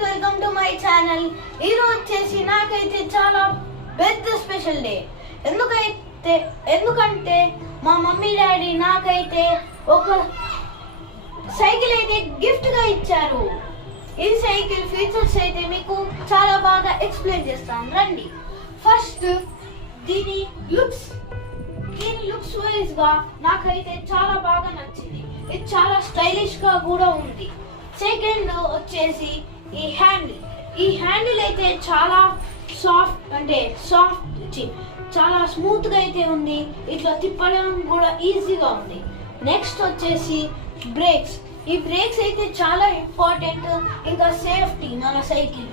Guys, welcome to my channel. ఈ రోజు వచ్చేసి నాకైతే చాలా పెద్ద స్పెషల్ డే. ఎందుకంటే మా మమ్మీ డాడీ నాకైతే ఒక సైకిల్ అయితే గిఫ్ట్ గా ఇచ్చారు. ఈ సైకిల్ ఫీచర్స్ అయితే మీకు చాలా బాగా ఎక్స్ప్లెయిన్ చేస్తాను రండి. ఫస్ట్ దీని లుక్స్ వైజ్ గా నాకైతే చాలా బాగా నచ్చింది. ఇది చాలా స్టైలిష్ గా కూడా ఉంది. సెకండ్ వచ్చేసి ఈ హ్యాండిల్ అయితే చాలా చాలా స్మూత్ గా అయితే ఉంది. ఇట్లా తిప్పడం కూడా ఈజీగా ఉంది. నెక్స్ట్ వచ్చేసి బ్రేక్స్. ఈ బ్రేక్స్ అయితే చాలా ఇంపార్టెంట్, ఇంకా సేఫ్టీ మన సైకిల్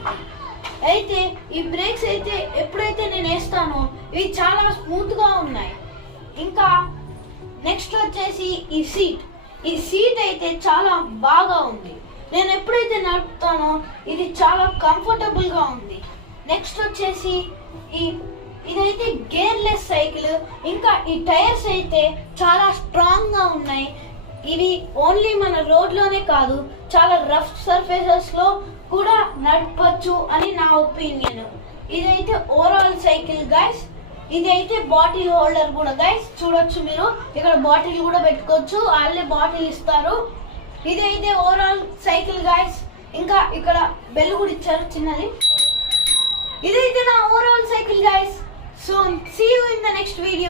అయితే. ఈ బ్రేక్స్ అయితే ఎప్పుడైతే నేను వేస్తానో ఇవి చాలా స్మూత్ గా ఉన్నాయి. ఇంకా నెక్స్ట్ వచ్చేసి ఈ సీట్ అయితే చాలా బాగా ఉంది. నేను ఎప్పుడైతే నడుపుతానో ఇది చాలా కంఫర్టబుల్ గా ఉంది. నెక్స్ట్ వచ్చేసి ఇదైతే గేర్లెస్ సైకిల్. ఇంకా ఈ టైర్స్ అయితే చాలా స్ట్రాంగ్ గా ఉన్నాయి. ఇవి ఓన్లీ మన రోడ్లోనే కాదు, చాలా రఫ్ సర్ఫేసెస్ లో కూడా నడపచ్చు అని నా ఒపీనియన్. ఇదైతే ఓవరాల్ సైకిల్ గైస్. ఇది అయితే బాటిల్ హోల్డర్ కూడా గైస్, చూడొచ్చు మీరు. ఇక్కడ బాటిల్ కూడా పెట్టుకోవచ్చు, వాళ్ళే బాటిల్ ఇస్తారు. ఇదైతే ఓవరాల్ సైకిల్ గైస్. ఇంకా ఇక్కడ బెల్ కూడా ఇచ్చారు చిన్నది. ఇదైతే నా overall cycle guys. So see you in the next video.